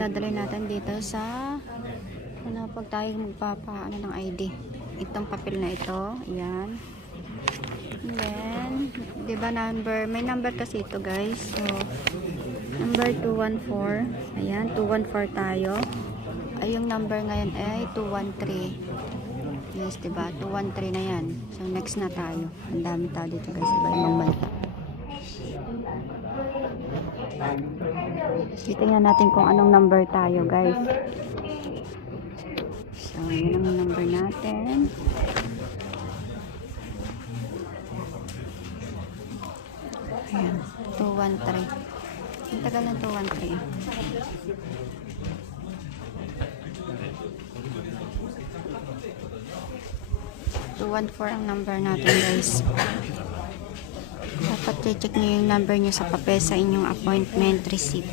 dadalhin natin dito sa pag tayo magpapaano ng ID. Itong papel na ito, ayan. And then, di ba may number kasi ito guys. So, number 214. Ayan, 214 tayo. Ay, yung number ngayon ay 213. Yes, di ba? 213 na yan. So, next na tayo. Ang dami tayo dito guys. Iba-ibang bansa. Tingnan natin kung anong number tayo guys. So, yun ang number natin. Ayan, 213. Ang tagal ng 213. 214 ang number natin guys. Dapat check nyo yung number nyo sa papel sa inyong appointment receipt.